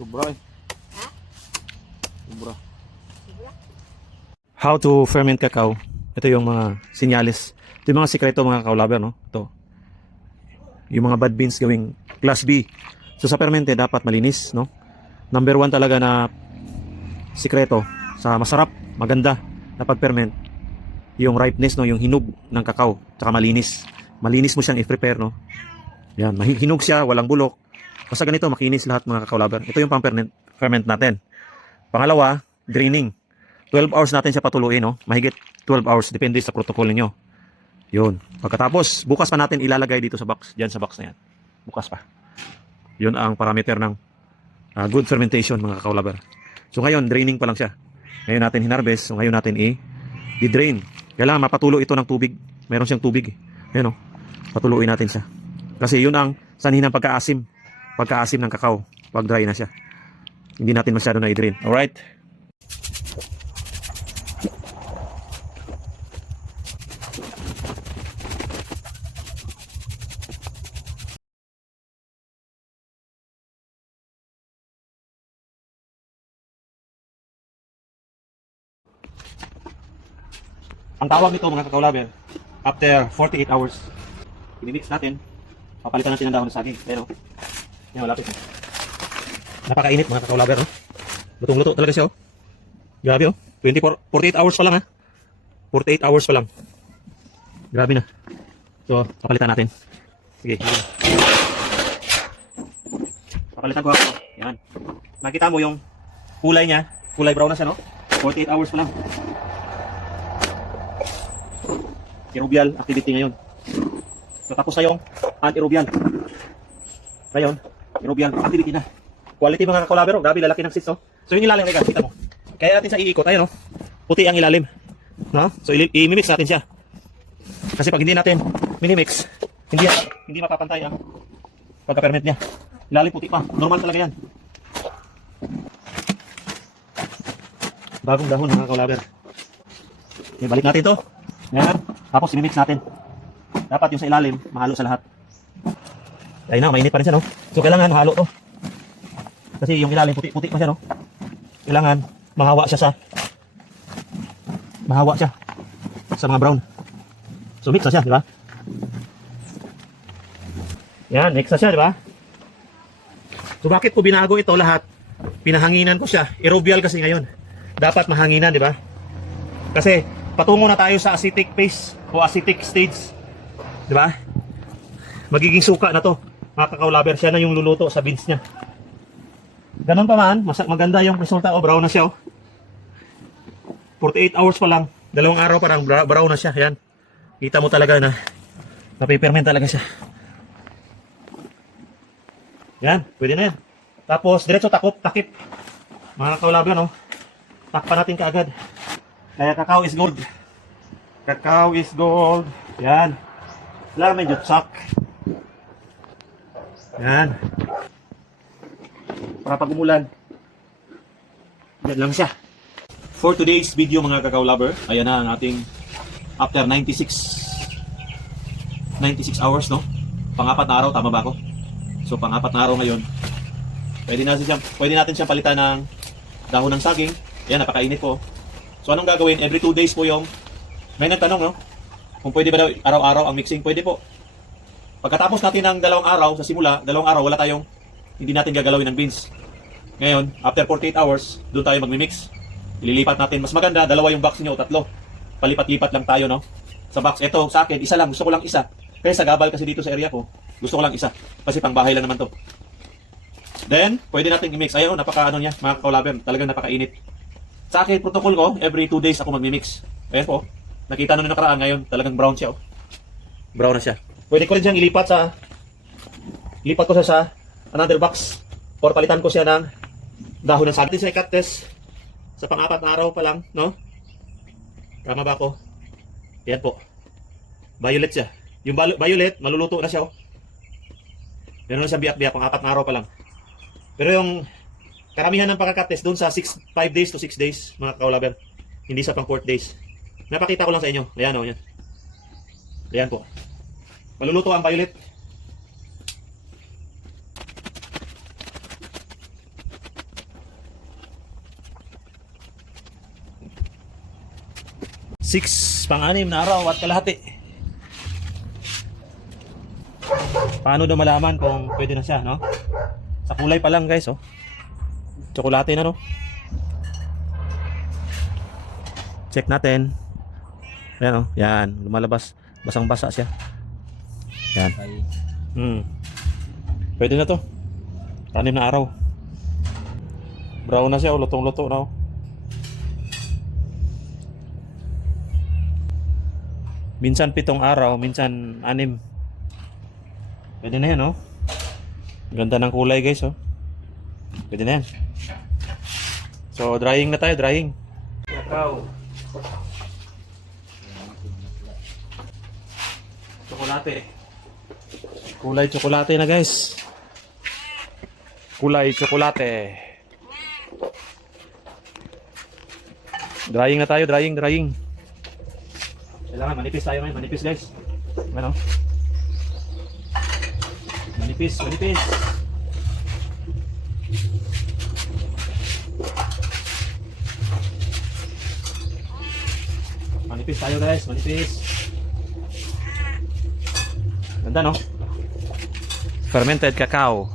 Sobra eh. Sobra. How to ferment cacao. Ito yung mga sinyalis. Ito yung mga sikreto mga cacao lover, no? Ito. Yung mga bad beans gawing class B. So sa fermente dapat malinis, no? Number 1 talaga na sikreto sa masarap, maganda na pag-ferment. Yung ripeness, no? Yung hinog ng cacao. Tsaka malinis. Malinis mo siyang i-prepare, no? Yan, hinog siya, walang bulok. Basta ganito, makinis lahat mga cacao lover. Ito yung pang-ferment natin. Pangalawa, greening. 12 hours natin siya patuluin, no? Mahigit 12 hours, depende sa protocol niyo. Yun. Pagkatapos, bukas pa natin ilalagay dito sa box. Diyan sa box na yan. Bukas pa. Yun ang parameter ng good fermentation, mga cacao lover. So ngayon, draining pa lang siya. Ngayon natin hinarvest. So ngayon natin i-drain. Kailangan mapatulo ito ng tubig. Meron siyang tubig. Ayan, no? Patuluin natin siya. Kasi yun ang sanhi ng pagkaasim. Pagkaasim ng cacao. Pag dry na siya. Hindi natin masyado na i-drain. Alright? Ang tawag nito mga cacao lover, after 48 hours, i-mix natin, papalitan natin ang dahon ng saging. Pero, yan, malapit na. Napakainit mga cacao lover, no? Lutong-luto talaga siya, oh. Grabe, oh. 48 hours pa lang, ha? 48 hours pa lang. Grabe na. So, papalitan natin. Sige, sige. Papalitan ko ako. Yan. Nakita mo yung kulay niya. Kulay brown na siya, no? 48 hours pa lang. Aerobial activity ngayon. So, tapos na yung anaerobial. Ngayon, aerobial activity na. Quality mga cacao lover, grabe lalaki ng seeds, oh. So yung ilalim, guys, kita mo. Kaya natin sa iikot, ayun, oh. Puti ang ilalim. No? So i-mix natin siya. Kasi pag hindi natin minimix, hindi mapapantay ang pagka-ferment niya. Ilalim puti pa. Normal talaga yan. Bagong dahon mga cacao lover. Okay, balik natin to. Yan. Tapos i-mix natin. Dapat yung sa ilalim, mahalo sa lahat. Ayun na, mainit pa rin siya, no? So kailangan mahalo to. Kasi yung ilalim puti-puti pa siya, no? Kailangan mahawa siya sa mga brown. So mix na siya, di ba? Yan, mix na siya, di ba? So bakit ko binago ito lahat? Pinahanginan ko siya. Aerobial kasi ngayon. Dapat mahanginan, di ba? Kasi patungo na tayo sa acidic phase o acidic stage. Di ba? Magiging suka na to. Mga cacao lover, siya na yung luluto sa beans niya. Ganun pa man, maganda yung resulta. O, brown na siya, oh. 48 hours pa lang. 2 araw pa lang, brown na siya. Yan. Kita mo talaga na napiperment talaga siya. Yan, pwede na yan. Tapos, diretso takip. Mga cacao lover, no? Takpan natin kaagad. Kaya cacao is gold. Cacao is gold. Yan. Wala medyo tsak. Yan. Para pag umulan. Yan lang siya. For today's video mga cacao lover, ayan na ang ating after 96 hours, no? Pang-4 na araw, tama ba ako? So pang-4 na araw ngayon. Pwede natin siyang palitan ng dahon ng saging. Ayan, napakainit po. So anong gagawin? Every 2 days po yung may nagtanong, no? Kung pwede ba daw araw-araw ang mixing? Pwede po. Pagkatapos natin ng 2 araw sa simula, 2 araw hindi natin gagalawin ng beans. Ngayon, after 48 hours, doon tayo magmi-mix. Ililipat natin. Mas maganda, 2 yung box niyo o 3. Palipat-lipat lang tayo, no? Sa box. Ito, sa akin, isa lang. Gusto ko lang isa. Kaya sa gabal kasi dito sa area ko, gusto ko lang isa. Kasi pang bahay lang naman to. Then, pwede natin i-mix. Ayun, napaka-ano niya, mga cacao lover. Talagang napakainit. Sa akin, protocol ko, every 2 days ako magmi-mix. Ayan po. Nakita nyo na nakaraan ngayon, talagang brown siya, oh. Brown na siya. Pwede ko rin siyang ilipat ko siya sa another box. Or palitan ko siya ng dahon ng saging. Sa cut test, sa pang-4 na araw pa lang, no? Tama ba ako? Yan po. Violet siya. Yung violet, maluluto na siya, oh. Meron na siyang biyak-biyak, pang-4 na araw pa lang. Pero yung karamihan ng pagka-cut test doon sa 5 days to 6 days, mga cacao lover. Hindi sa pang 4 days. Napakita ko lang sa inyo. Ayan, oh, yan. Ayan po. Maluluto ang violet. pang-6 na araw at kalahati. Paano daw malaman kung pwede na siya, no? Sa kulay pa lang, guys, oh. Tsokolate na, no? Check natin. Ayan, oh. Yan, lumalabas. Basang-basa siya. Yan. Pwede na to. 6 na araw. Brown na siya, oh. Lutong-luto na, oh. Minsan 7 araw, minsan 6. Pwede na yan, oh. Ganda ng kulay, guys, oh. Pwede na yan. So, drying na tayo, drying. Kakao. Tsokolate. Kulay tsokolate na, guys. Kulay tsokolate. Drying na tayo, drying. Kailangan manipis tayo ngayon, manipis, guys. Ano? Manipis. Manipis tayo, guys, manipis. Ganda, no? Fermented cacao.